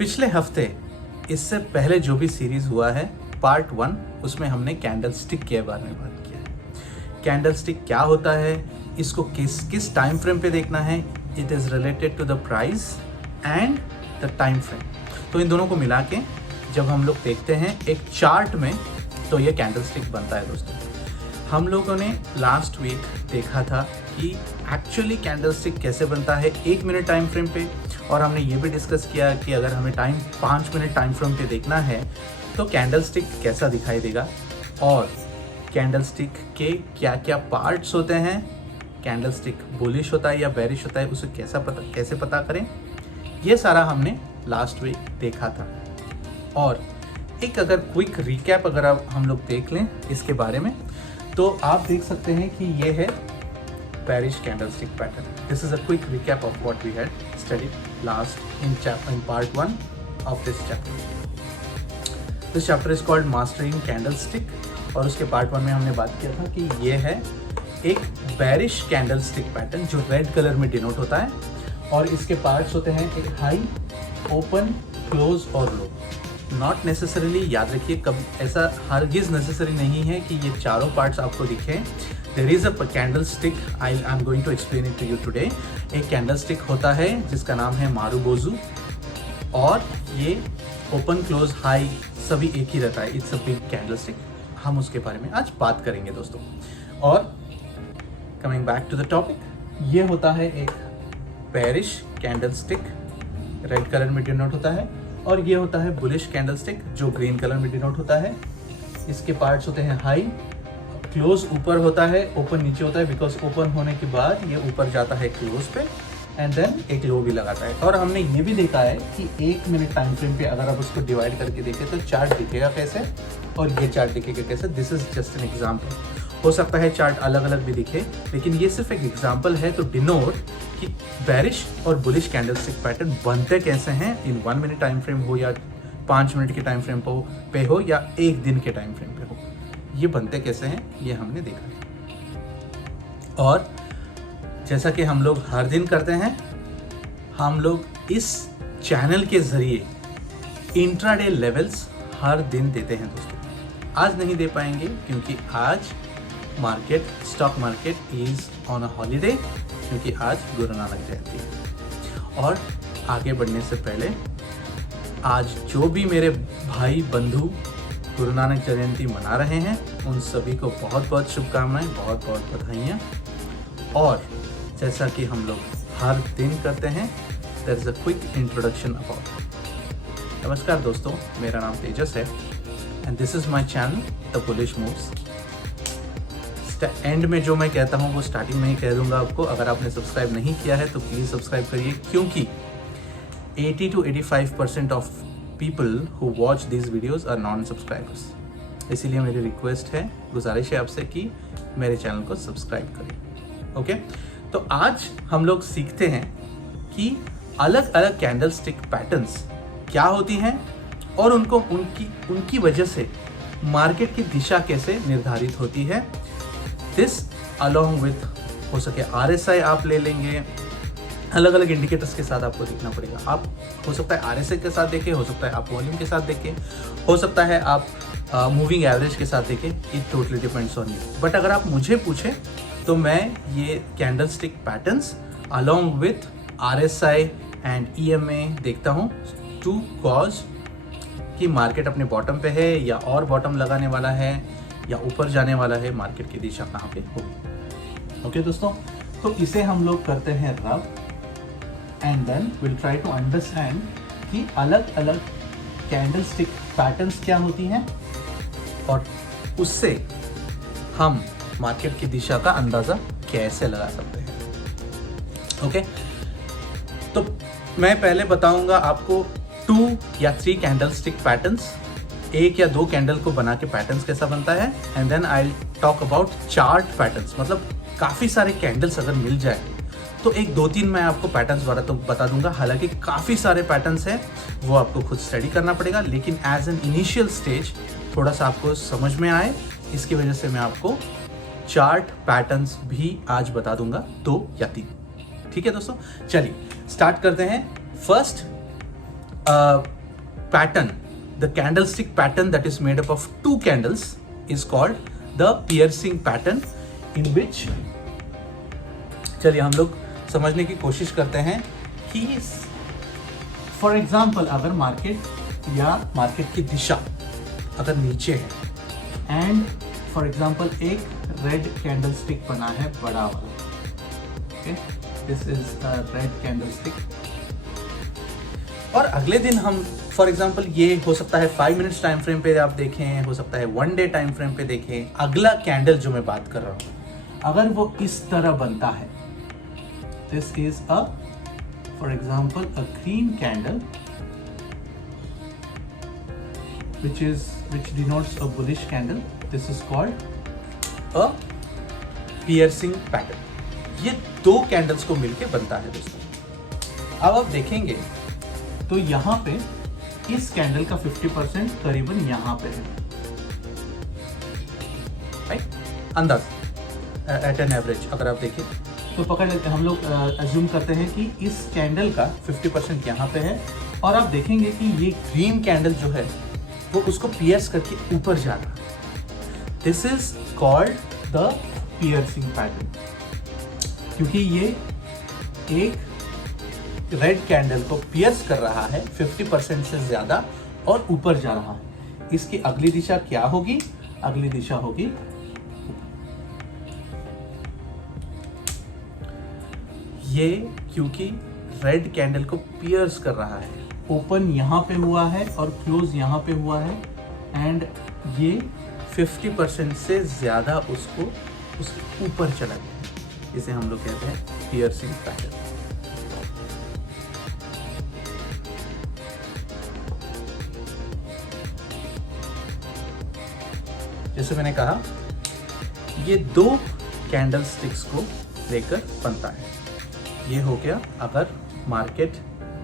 पिछले हफ्ते इससे पहले जो भी सीरीज हुआ है पार्ट 1, उसमें हमने कैंडल स्टिक के बारे में बात किया है। कैंडल स्टिक क्या होता है, इसको किस टाइम फ्रेम पे देखना है, it is related to the price and the time frame. तो इन दोनों को मिला के जब हम लोग देखते हैं एक चार्ट में, तो ये कैंडल स्टिक बनता है दोस्तों। हम लोगों ने लास्ट वीक देखा था कि एक्चुअली कैंडल स्टिक कैसे बनता है 1 मिनट टाइम फ्रेम पे, और हमने ये भी डिस्कस किया कि अगर हमें 5 मिनट टाइम फ्रेम पे देखना है तो कैंडल स्टिक कैसा दिखाई देगा, और कैंडल स्टिक के क्या क्या पार्ट्स होते हैं, कैंडल स्टिक बुलिश होता है या बेरिश होता है, उसे कैसे पता करें, ये सारा हमने लास्ट वीक देखा था। और एक अगर क्विक रिकैप अगर हम लोग देख लें इसके बारे में, तो आप देख सकते हैं कि ये है bearish candlestick pattern. This is a quick recap of what we had studied last in part 1 of this chapter. This chapter is called Mastering Candlestick, और उसके part 1 में हमने बात किया था कि ये है एक bearish candlestick pattern जो रेड कलर में डिनोट होता है, और इसके पार्ट्स होते हैं एक हाई, ओपन, क्लोज और लो। नॉट नेसेसरीली, याद रखिए, कब ऐसा हरगिज नेसेसरी नहीं है कि ये चारों पार्ट्स आपको दिखें। There is a candle stick, I am going to explain it to you today. एक कैंडल स्टिक होता है जिसका नाम है मारुबोजू, और ये ओपन, क्लोज, हाई सभी एक ही रहता है। It's a big candle stick. हम उसके बारे में आज बात करेंगे दोस्तों। और coming back to the topic, ये होता है एक bearish candle stick, red colour में डिनोट होता है, और ये होता है बुलिश कैंडल स्टिक जो ग्रीन कलर में डिनोट होता है। इसके पार्ट्स होते हैं हाई, क्लोज ऊपर होता है, ओपन नीचे होता है, बिकॉज ओपन होने के बाद ये ऊपर जाता है क्लोज पे, एंड देन एक लो भी लगाता है। और हमने ये भी देखा है कि 1 मिनट टाइम फ्रेम पे अगर आप उसको डिवाइड करके देखें तो चार्ट दिखेगा कैसे, और ये चार्ट दिखेगा कैसे। This is just an example. हो सकता है चार्ट अलग अलग भी दिखे, लेकिन ये सिर्फ एक एग्जाम्पल है टू डिनोट कि बेरिश और बुलिश कैंडलस्टिक पैटर्न बनते कैसे हैं, इन 1 मिनट टाइम फ्रेम हो या 5 मिनट के टाइम फ्रेम पे हो या 1 दिन के टाइम फ्रेम पे हो, ये बनते कैसे हैं ये हमने देखा है। और जैसा कि हम लोग हर दिन करते हैं, हम लोग इस चैनल के जरिए इंट्राडे लेवल्स हर दिन देते हैं दोस्तों। आज नहीं दे पाएंगे क्योंकि आज stock market is on a holiday, क्योंकि आज गुरु नानक जयंती है। और आगे बढ़ने से पहले, आज जो भी मेरे भाई बंधु गुरु नानक जयंती मना रहे हैं, उन सभी को बहुत बहुत शुभकामनाएं, बहुत बहुत बधाइयाँ। और जैसा कि हम लोग हर दिन करते हैं, there is a quick introduction about. नमस्कार दोस्तों, मेरा नाम तेजस है, and this is my channel the bullish moves. End में जो मैं कहता हूँ वो स्टार्टिंग में ही कह दूंगा आपको। अगर आपने सब्सक्राइब नहीं किया है तो प्लीज़ सब्सक्राइब करिए, क्योंकि 80 to 85% of people who watch this videos are non subscribers. इसीलिए मेरी रिक्वेस्ट है, गुजारिश है आपसे कि मेरे चैनल को सब्सक्राइब करें। ओके, तो आज हम लोग सीखते हैं कि अलग अलग कैंडल स्टिक पैटर्न्स क्या होती हैं, और उनकी वजह से मार्केट की दिशा कैसे निर्धारित होती है। दिस अलॉन्ग विथ, हो सके RSI आप ले लेंगे, अलग अलग इंडिकेटर्स के साथ आपको देखना पड़ेगा। आप हो सकता है RSI के साथ देखें, हो सकता है आप वॉल्यूम के साथ देखें, हो सकता है आप मूविंग एवरेज के साथ देखें। It totally depends on you. But अगर आप मुझे पूछें तो मैं ये candle stick patterns along with RSI and EMA देखता हूँ, टू कॉज कि मार्केट अपने बॉटम पे है या और बॉटम लगाने वाला है या ऊपर जाने वाला है, मार्केट की दिशा कहाँ पे होगी। ओके दोस्तों, तो इसे हम लोग करते हैं रब, and then will try to understand कि अलग अलग कैंडल स्टिक पैटर्न्स क्या होती हैं, और उससे हम मार्केट की दिशा का अंदाज़ा कैसे लगा सकते हैं। ओके, तो मैं पहले बताऊंगा आपको 2 या 3 कैंडल स्टिक पैटर्न्स, 1 या 2 कैंडल को बना के पैटर्न्स कैसा बनता है, and then I talk about chart patterns. मतलब काफ़ी सारे कैंडल्स अगर मिल जाए तो 1, 2, 3 मैं आपको पैटर्न्स बता दूंगा। हालांकि काफ़ी सारे पैटर्न्स हैं, वो आपको खुद स्टडी करना पड़ेगा, लेकिन एज एन इनिशियल स्टेज थोड़ा सा आपको समझ में आए, इसकी वजह से मैं आपको चार्ट पैटर्न्स भी आज बता दूंगा, 2 या 3। ठीक है दोस्तों, चलिए स्टार्ट करते हैं। First, pattern, the candlestick pattern that is made up of two candles is called the piercing pattern, in which, चलिए हम लोग समझने की कोशिश करते हैं कि फॉर एग्जाम्पल अगर मार्केट या मार्केट की दिशा अगर नीचे है एंड फॉर एग्जाम्पल एक रेड कैंडल स्टिक बना है बड़ा वाला, okay, this is a red candle stick, और अगले दिन हम फॉर एग्जाम्पल ये हो सकता है 5 मिनट्स टाइम फ्रेम पे आप देखें, हो सकता है 1 डे टाइम फ्रेम पे देखें, अगला कैंडल जो मैं बात कर रहा हूँ अगर वो इस तरह बनता है, this is a for example a green candle which denotes a bullish candle, this is called a piercing pattern. ये दो कैंडल्स को मिलके बनता है दोस्तों। अब आप देखेंगे तो यहाँ पे इस कैंडल का 50% करीबन यहाँ पे है, राइट, अंदाज एट एन एवरेज अगर आप देखें तो पकड़ लेते हैं, हम लोग अज्यूम करते हैं कि इस कैंडल का 50% यहाँ पे है, और आप देखेंगे कि ये ग्रीन कैंडल जो है वो उसको पियर्स करके ऊपर जा रहा है। This is called the piercing pattern, क्योंकि ये एक रेड कैंडल को पियर्स कर रहा है 50% से ज्यादा और ऊपर जा रहा है। इसकी अगली दिशा क्या होगी? अगली दिशा होगी ये, क्योंकि रेड कैंडल को पियर्स कर रहा है, ओपन यहाँ पे हुआ है और क्लोज यहाँ पे हुआ है, एंड ये 50% से ज़्यादा उसको उसके ऊपर चला गया। इसे हम लोग कहते हैं पियर्सिंग पैटर्न। जैसे मैंने कहा ये दो कैंडल स्टिक्स को लेकर बनता है। ये हो गया अगर मार्केट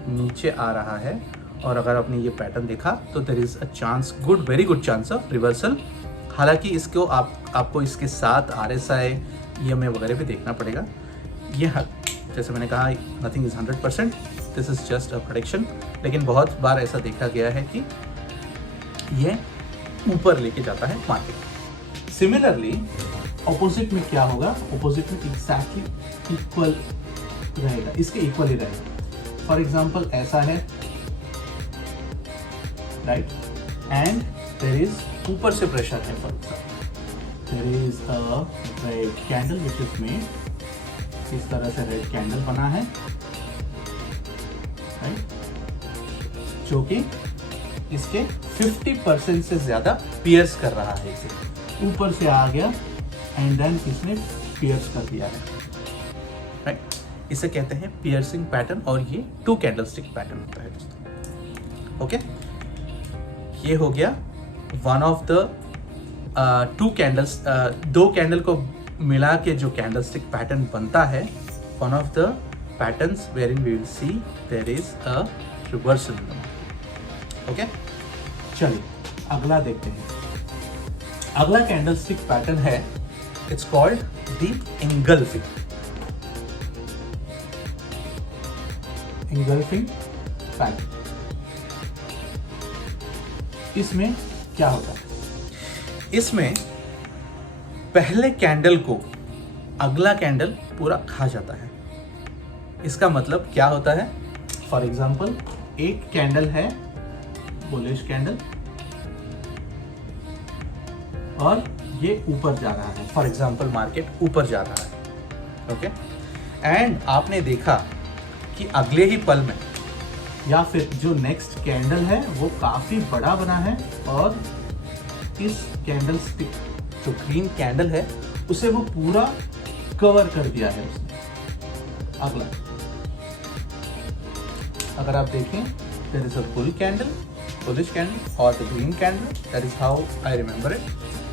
नीचे आ रहा है और अगर आपने ये पैटर्न देखा तो there is a chance, very good chance of reversal. हालांकि इसको आपको इसके साथ RSI EMA वगैरह भी देखना पड़ेगा। ये जैसे मैंने कहा nothing is 100%, this is just a prediction, लेकिन बहुत बार ऐसा देखा गया है कि ये ऊपर लेके जाता है मार्केट। सिमिलरली ऑपोजिट में क्या होगा? ऑपोजिट में एग्जैक्टली इक्वल रहेगा, इसके इक्वल ही रहेगा। फॉर एग्जाम्पल ऐसा है, राइट, एंड देयर इज ऊपर से प्रेशर है, for example there is a red candle which is made, इस तरह से रेड कैंडल बना है, राइट, जो कि इसके 50% से ज्यादा पियर्स कर रहा है, इसे ऊपर से आ गया एंड देन इसने पियर्स कर दिया है, राइट। इसे कहते हैं पियर्सिंग पैटर्न, और ये 2 कैंडलस्टिक पैटर्न होता है दोस्तों। ओके, ये हो गया one of the 2 candles, 2 candle को मिला के जो कैंडलस्टिक पैटर्न बनता है, one of the patterns wherein we will see there is a reversal. Okay, चलिए अगला देखते हैं। अगला कैंडलस्टिक पैटर्न है, it's called the engulfing pattern. इसमें क्या होता है? इसमें पहले कैंडल को अगला कैंडल पूरा खा जाता है। इसका मतलब क्या होता है? फॉर एग्जाम्पल एक कैंडल है बुलिश कैंडल और ये ऊपर जा रहा है, फॉर एग्जाम्पल मार्केट ऊपर जा रहा है, ओके, एंड आपने देखा कि अगले ही पल में या फिर जो नेक्स्ट कैंडल है वो काफी बड़ा बना है और इस कैंडल स्टिक जो ग्रीन कैंडल है उसे वो पूरा कवर कर दिया है उसने। अगला अगर आप देखें, there is a bullish candle or the green candle, that is how I remember it,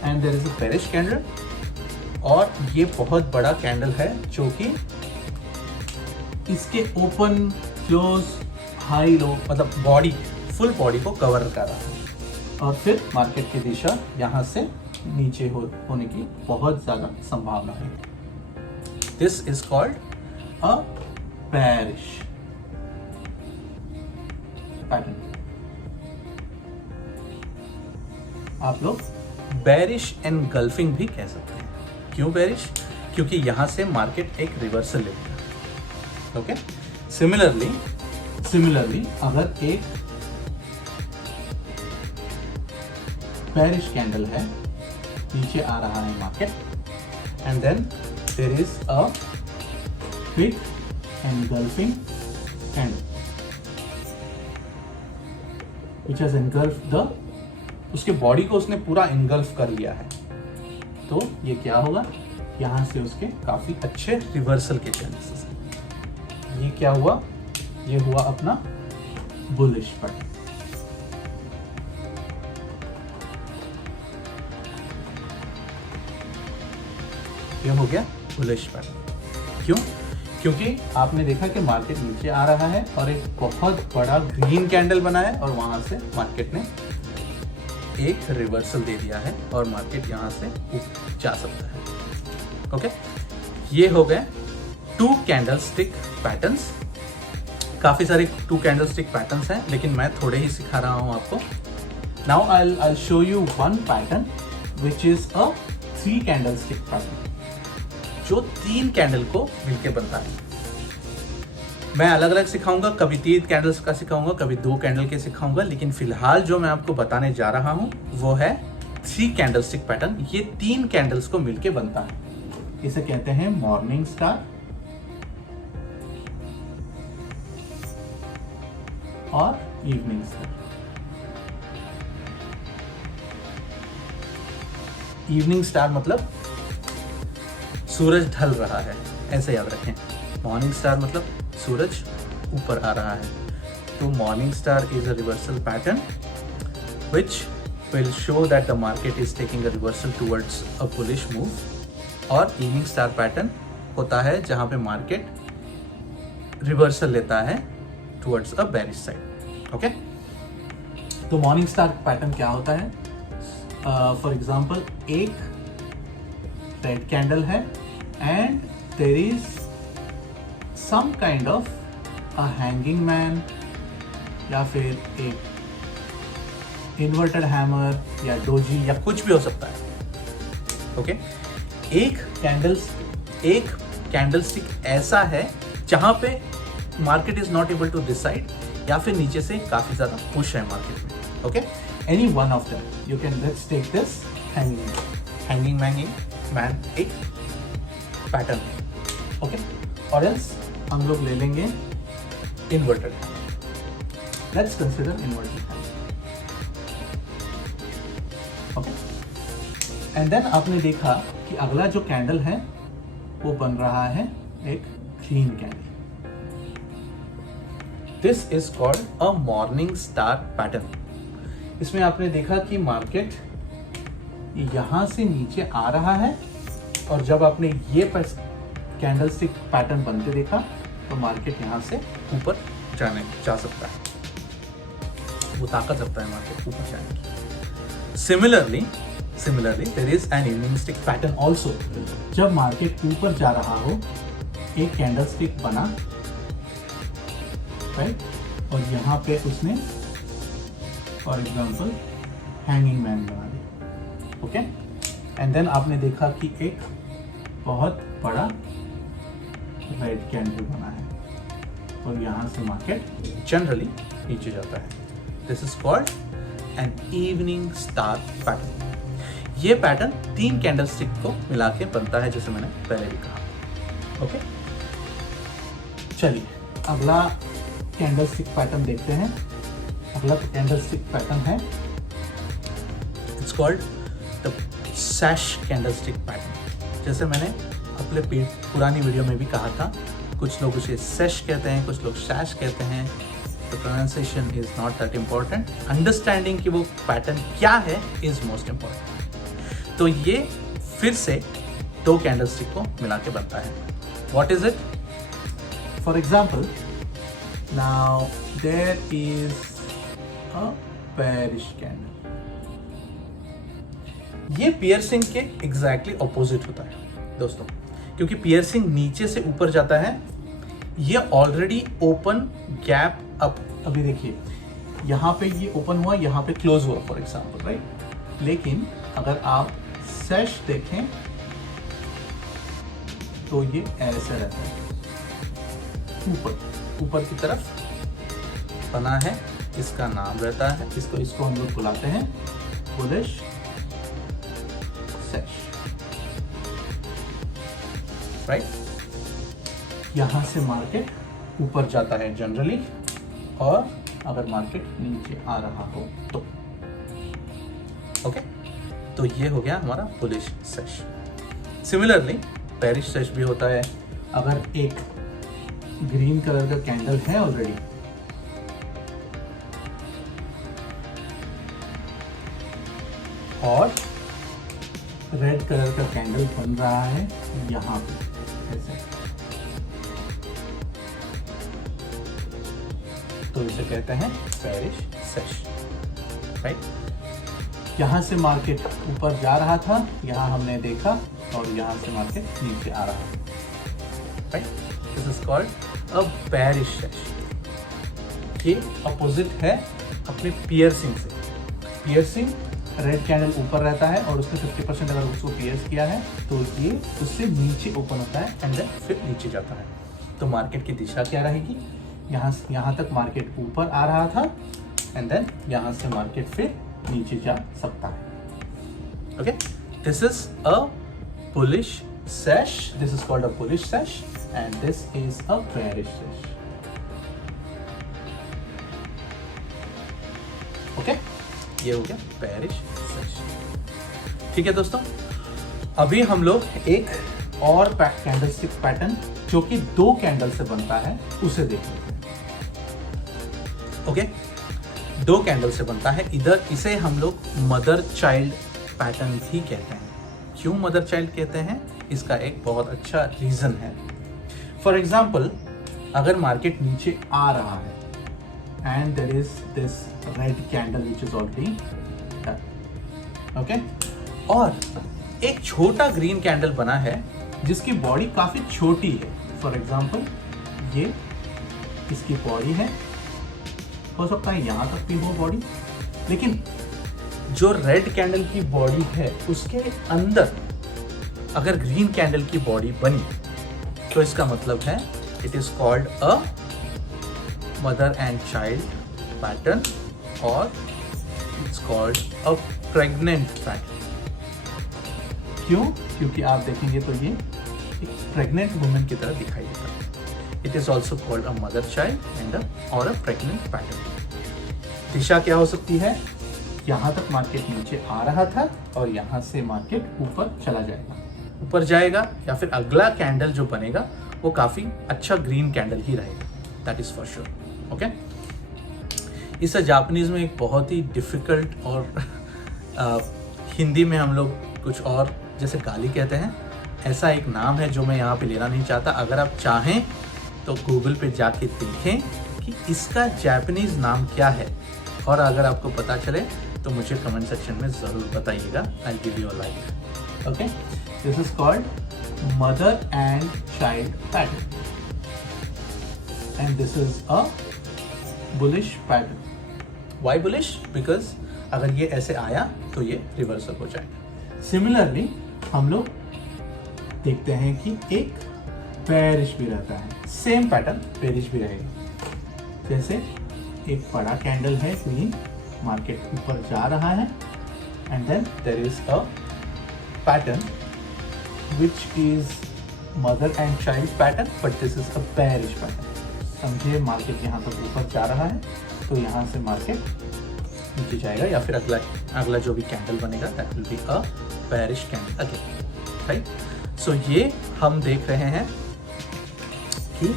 and there is a bearish candle, और ये बहुत बड़ा कैंडल है जो कि इसके ओपन क्लोज हाई लो मतलब बॉडी फुल बॉडी को कवर कर रहा है, और फिर मार्केट की दिशा यहाँ से नीचे होने की बहुत ज़्यादा संभावना है। This is called a bearish pattern. आप लोग बेरिश एनगल्फिंग भी कह सकते हैं। क्यों बेरिश? क्योंकि यहां से मार्केट एक रिवर्सल लेता है। ओके, सिमिलरली अगर एक बेरिश कैंडल है, नीचे आ रहा है market, and then there is a big engulfing candle which has engulfed the, उसके बॉडी को उसने पूरा एनगल्फ कर लिया है। तो ये क्या होगा, यहां से उसके काफी अच्छे रिवर्सल के चांसेस हैं। ये क्या हुआ, ये हुआ अपना बुलिश पैटर्न। ये हो गया बुलिश पैटर्न। क्यों? क्योंकि आपने देखा कि मार्केट नीचे आ रहा है और एक बहुत बड़ा ग्रीन कैंडल बना है और वहां से मार्केट ने एक रिवर्सल दे दिया है और मार्केट यहां से ऊपर जा सकता है। ओके, ये हो गए 2 कैंडलस्टिक पैटर्न्स। काफी सारे 2 कैंडलस्टिक पैटर्न्स हैं, लेकिन मैं थोड़े ही सिखा रहा हूं आपको। Now I'll show you one pattern which is a 3 candlestick pattern, जो 3 कैंडल को मिलके बनता है। मैं अलग अलग सिखाऊंगा, कभी 3 कैंडल्स का सिखाऊंगा, कभी 2 कैंडल के सिखाऊंगा, लेकिन फिलहाल जो मैं आपको बताने जा रहा हूं वो है 3 कैंडलस्टिक पैटर्न। ये 3 कैंडल्स को मिलके बनता है। इसे कहते हैं मॉर्निंग स्टार और इवनिंग स्टार। इवनिंग स्टार मतलब सूरज ढल रहा है, ऐसे याद रखें। मॉर्निंग स्टार मतलब सूरज ऊपर आ रहा है। तो morning star is a reversal pattern which will show that the market is taking a reversal towards a bullish move। और इवनिंग स्टार पैटर्न होता है जहां पे मार्केट रिवर्सल लेता है towards a bearish side. Okay, तो मॉर्निंग स्टार पैटर्न क्या होता है? फॉर एग्जांपल, एक रेड कैंडल है and there is some kind of a hanging man, या फिर एक इन्वर्टेड हैमर या डोजी या कुछ भी हो सकता है। ओके, एक कैंडलस्टिक ऐसा है जहां पे market is not able to decide, या फिर नीचे से काफी ज्यादा पुश है मार्केट में। Okay, any one of them you can, let's take this hanging man एक पैटर्न है। ओके, और एल्स हम लोग ले लेंगे inverted hammer. Let's consider inverted hammer. Okay, and then आपने देखा कि अगला जो कैंडल है वो बन रहा है एक green candle. This is called a morning star pattern. इसमें आपने देखा कि मार्केट यहां से नीचे आ रहा है, और जब आपने ये कैंडलस्टिक पैटर्न बनते देखा तो मार्केट यहां से ऊपर जा सकता है, वो ताकत रखता है मार्केट ऊपर जाने की। Similarly, there is an evening stick pattern also। जब मार्केट ऊपर जा रहा हो, एक कैंडलस्टिक बना, राइट, और यहाँ पे उसने फॉर एग्जांपल हैंगिंग मैन बना दिया। ओके, एंड देन आपने देखा कि एक बहुत बड़ा रेड कैंडल बना है और यहाँ से मार्केट जनरली नीचे जाता है। This is called an evening star pattern. ये पैटर्न 3 कैंडलस्टिक को मिला के बनता है, जैसे मैंने पहले भी कहा। ओके, चलिए अगला कैंडलस्टिक पैटर्न देखते हैं। अगला कैंडलस्टिक पैटर्न है, it's called the सैश candlestick pattern. जैसे मैंने अपने पुरानी वीडियो में भी कहा था, कुछ लोग उसे सैश कहते हैं, कुछ लोग सैश कहते हैं। The pronunciation is not that important, understanding कि वो पैटर्न क्या है इज मोस्ट इम्पॉर्टेंट। तो ये फिर से 2 कैंडलस्टिक को मिला के बनता है। What is it? For example, now there is a bearish candle. ये पियर्सिंग के एग्जैक्टली ऑपोजिट होता है दोस्तों, क्योंकि पियर्सिंग नीचे से ऊपर जाता है, ये ऑलरेडी ओपन गैप अप। अभी देखिए, यहाँ पे ये ओपन हुआ, यहाँ पे क्लोज हुआ फॉर एग्जाम्पल, राइट। लेकिन अगर आप सेश देखें तो ये ऐसे रहता है, ऊपर की तरफ बना है, इसका नाम रहता है, इसको हम लोग बुलाते हैं बुलिश सेश, राइट। यहां से मार्केट ऊपर जाता है जनरली, और अगर मार्केट नीचे आ रहा हो तो ओके, तो ये हो गया हमारा bullish sash. Similarly bearish sash भी होता है। अगर एक ग्रीन कलर का कैंडल है ऑलरेडी, और रेड कलर का कैंडल बन रहा है यहां पे ऐसे, तो इसे कहते हैं बेरिश सेश, राइट। यहां से मार्केट ऊपर जा रहा था, यहां हमने देखा, और यहां से मार्केट नीचे आ रहा है, right. This is called a bearish sash. ये अपोजिट है अपने पियर्सिंग से। पियर्सिंग, रेड कैंडल ऊपर रहता है और उसने 50% अगर उसको पियर्स किया है तो ये उससे नीचे ओपन होता है एंड देन फिर नीचे जाता है। तो मार्केट की दिशा क्या रहेगी? यहाँ तक मार्केट ऊपर आ रहा था एंड देन यहाँ से मार्केट फिर नीचे जा सकता है। Okay, this is a bullish sash, this is called a bullish sash and this is a bearish sash. Okay, ये हो गया बेरिश सेश। ठीक है दोस्तों, अभी हम लोग एक और कैंडलस्टिक पैटर्न जो कि 2 कैंडल से बनता है उसे देख लेते हैं। ओके, 2 कैंडल से बनता है। इधर इसे हम लोग मदर चाइल्ड पैटर्न भी कहते हैं। क्यों मदर चाइल्ड कहते हैं? इसका एक बहुत अच्छा रीजन है। फॉर एग्जाम्पल, अगर मार्केट नीचे आ रहा है and there is this red candle which is already done, okay? और एक छोटा ग्रीन कैंडल बना है जिसकी बॉडी काफी छोटी है। फॉर एग्जाम्पल, ये इसकी बॉडी है, हो सकता है यहां तक भी हो बॉडी, लेकिन जो रेड कैंडल की बॉडी है उसके अंदर अगर ग्रीन कैंडल की बॉडी बनी तो इसका मतलब है it is called a mother and child pattern, और it's called a pregnant pattern. क्यों? क्योंकि आप देखेंगे तो ये एक प्रेग्नेंट वुमेन की तरह दिखाई देता है। It is also called a mother child and और अ प्रेग्नेंट पैटर्न। दिशा क्या हो सकती है? यहाँ तक मार्केट नीचे आ रहा था और यहाँ से मार्केट ऊपर चला जाएगा, ऊपर जाएगा, या फिर अगला कैंडल जो बनेगा वो काफी अच्छा ग्रीन कैंडल ही रहेगा, that is for sure. Okay, इसे जापानीज में एक बहुत ही डिफिकल्ट और हिंदी में हम लोग कुछ और जैसे गाली कहते हैं, ऐसा एक नाम है जो मैं यहाँ पे लेना नहीं चाहता। अगर आप चाहें तो गूगल पे जाके देखें कि इसका जापानीज नाम क्या है, और अगर आपको पता चले तो मुझे कमेंट सेक्शन में ज़रूर बताइएगा। I give you a like. Okay, this is called mother and child pattern and this is a bullish pattern. Why bullish? Because अगर ये ऐसे आया तो ये रिवर्सल हो जाएगा। सिमिलरली हम लोग देखते हैं कि एक बेरिश भी रहता है, सेम पैटर्न बेरिश भी रहेगा। जैसे एक बड़ा कैंडल है ग्रीन, मार्केट ऊपर जा रहा है and then there is a pattern which is mother and child pattern, but this is a bearish pattern. समझिए, मार्केट यहाँ तक ऊपर जा रहा है तो यहाँ से मार्केट नीचे जाएगा, या फिर अगला जो भी कैंडल बनेगा that will be a bearish candle again, right. So ये हम देख रहे हैं कि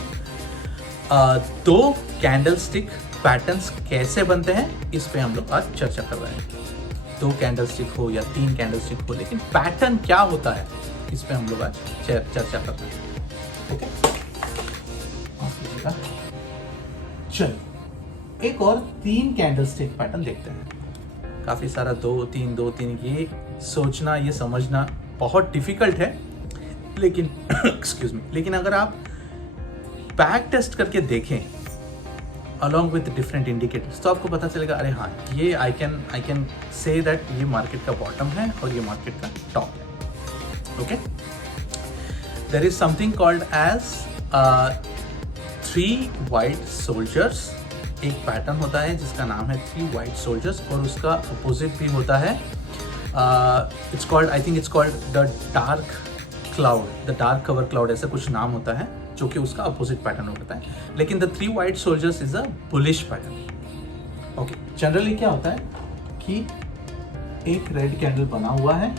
2 कैंडलस्टिक पैटर्न्स कैसे बनते हैं, इस पे हम लोग आज चर्चा कर रहे हैं। 2 कैंडलस्टिक हो या 3 कैंडलस्टिक हो, लेकिन पैटर्न क्या होता है इस पे हम लोग आज चर्चा कर रहे हैं। ओके, चलो एक और 3 कैंडलस्टिक पैटर्न देखते हैं। काफी सारा 2 3 ये सोचना, ये समझना बहुत डिफिकल्ट है, लेकिन एक्सक्यूज मी, लेकिन अगर आप बैक टेस्ट करके देखें अलॉन्ग विद डिफरेंट इंडिकेटर्स, तो आपको पता चलेगा अरे हाँ ये आई कैन से दैट ये मार्केट का बॉटम है और ये मार्केट का टॉप है। Okay, there is something called as 3 white soldiers. एक पैटर्न होता है जिसका नाम है 3 वाइट सोल्जर्स और उसका अपोजिट भी होता है, it's called, I think it's called the dark cloud, the dark cover cloud, ऐसा कुछ नाम होता है जो कि उसका अपोजिट पैटर्न होता है। लेकिन the 3 white soldiers is a bullish pattern. Okay, generally क्या होता है कि एक रेड कैंडल बना हुआ है,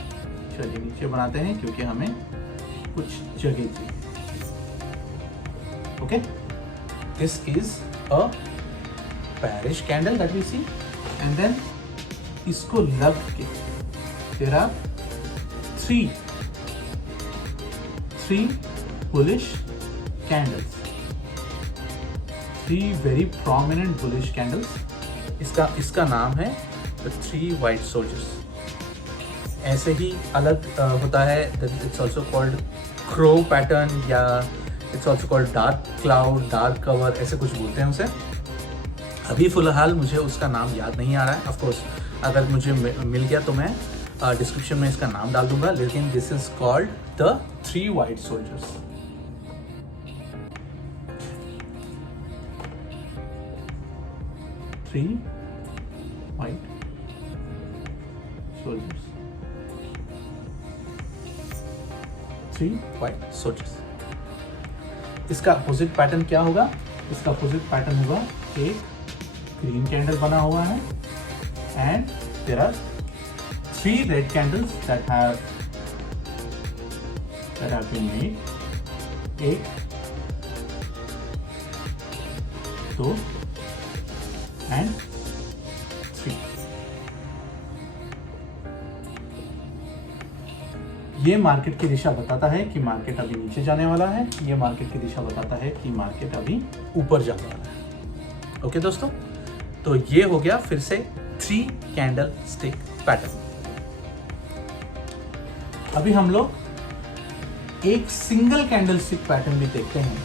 चलिए नीचे बनाते हैं क्योंकि हमें कुछ जगह चाहिए। Okay, this is a bearish candle that we see, and then इसको लग के there are three bullish candles, 3 very prominent bullish candles। इसका नाम है the 3 white soldiers। ऐसे ही अलग होता है, it's also called crow pattern या it's also called dark cloud, dark cover, ऐसे कुछ बोलते हैं उसे। अभी फ़िलहाल मुझे उसका नाम याद नहीं आ रहा है। ऑफ कोर्स अगर मुझे मिल गया तो मैं डिस्क्रिप्शन में इसका नाम डाल दूंगा, लेकिन this is called the 3 white soldiers. Three white soldiers, 3 white soldiers. इसका अपोजिट पैटर्न क्या होगा? इसका अपोजिट पैटर्न होगा एक ग्रीन कैंडल बना हुआ है and there are 3 red candles that have been made, 1 2 and 3। ये मार्केट की दिशा बताता है कि मार्केट अभी नीचे जाने वाला है, ये मार्केट की दिशा बताता है कि मार्केट अभी ऊपर जाने वाला है। ओके दोस्तों, तो ये हो गया फिर से 3 कैंडल स्टिक पैटर्न। अभी हम लोग एक सिंगल कैंडल स्टिक पैटर्न भी देखते हैं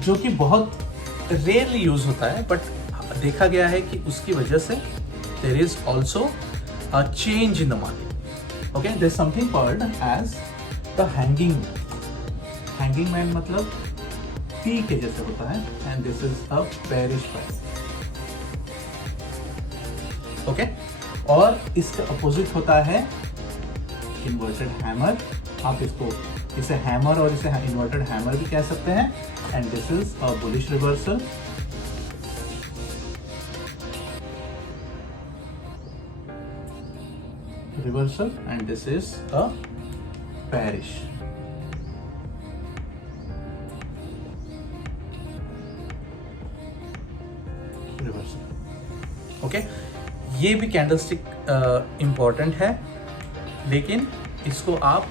जो कि बहुत रेयरली यूज होता है, बट देखा गया है कि उसकी वजह से there is also a change in the market. Okay, there is something called as the hanging man, मतलब पी के जैसे होता है, and this is a bearish pattern. Okay, और इसका अपोजिट होता है इन्वर्टेड हैमर। आप इसे हैमर और इसे इन्वर्टेड हैमर भी कह सकते हैं, and this is a bullish reversal. And this is a bearish. Reversal. Okay, ये भी कैंडलस्टिक इम्पॉर्टेंट है, लेकिन इसको आप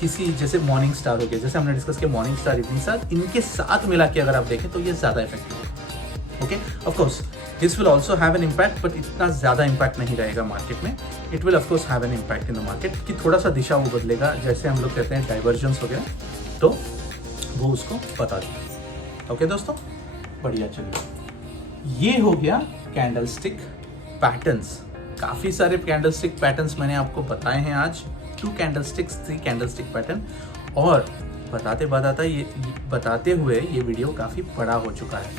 किसी जैसे मॉर्निंग स्टार हो गया, जैसे हमने डिस्कस किया मॉर्निंग स्टार, इवनिंग स्टार, इनके साथ मिला के अगर आप देखें तो ये ज़्यादा इफेक्टिव होगा। Okay, of course this will also have an impact, but इतना ज़्यादा इम्पैक्ट नहीं रहेगा मार्केट में। It will of course have an impact in the market कि थोड़ा सा दिशा वो बदलेगा, जैसे हम लोग कहते हैं डाइवर्जेंस हो गया, तो वो उसको बता देगा। ओके दोस्तों, बढ़िया। चलिए, ये हो गया कैंडलस्टिक पैटर्न्स। काफ़ी सारे कैंडलस्टिक पैटर्न्स मैंने आपको बताए हैं आज, 2 कैंडलस्टिक्स, 3 कैंडलस्टिक पैटर्न, और बताते हुए ये वीडियो काफ़ी बड़ा हो चुका है।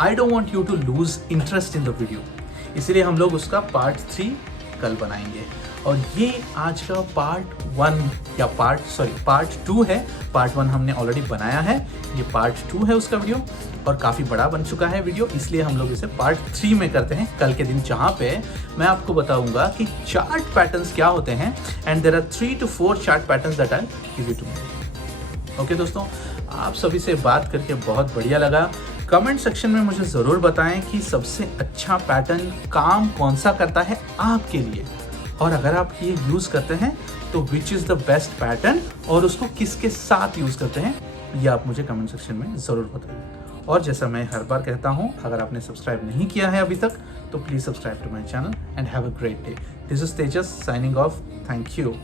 I don't want you to lose interest in the video, इसलिए हम लोग उसका पार्ट 3 कल बनाएंगे। और ये आज का पार्ट 2 है। पार्ट 1 हमने ऑलरेडी बनाया है, ये पार्ट 2 है उसका वीडियो, और काफ़ी बड़ा बन चुका है वीडियो, इसलिए हम लोग इसे पार्ट 3 में करते हैं कल के दिन, जहाँ पे मैं आपको बताऊंगा कि चार्ट पैटर्न्स क्या होते हैं, and there are 3 to 4 chart patterns that I give you to me. Okay दोस्तों, आप सभी से बात करके बहुत बढ़िया लगा। कमेंट सेक्शन में मुझे ज़रूर बताएं कि सबसे अच्छा पैटर्न काम कौन सा करता है आपके लिए, और अगर आप ये यूज़ करते हैं तो which is the best pattern, और उसको किसके साथ यूज़ करते हैं, ये आप मुझे कमेंट सेक्शन में ज़रूर बताइए। और जैसा मैं हर बार कहता हूँ, अगर आपने सब्सक्राइब नहीं किया है अभी तक तो please subscribe to my channel and have a great day. This is Tejas signing off. Thank you.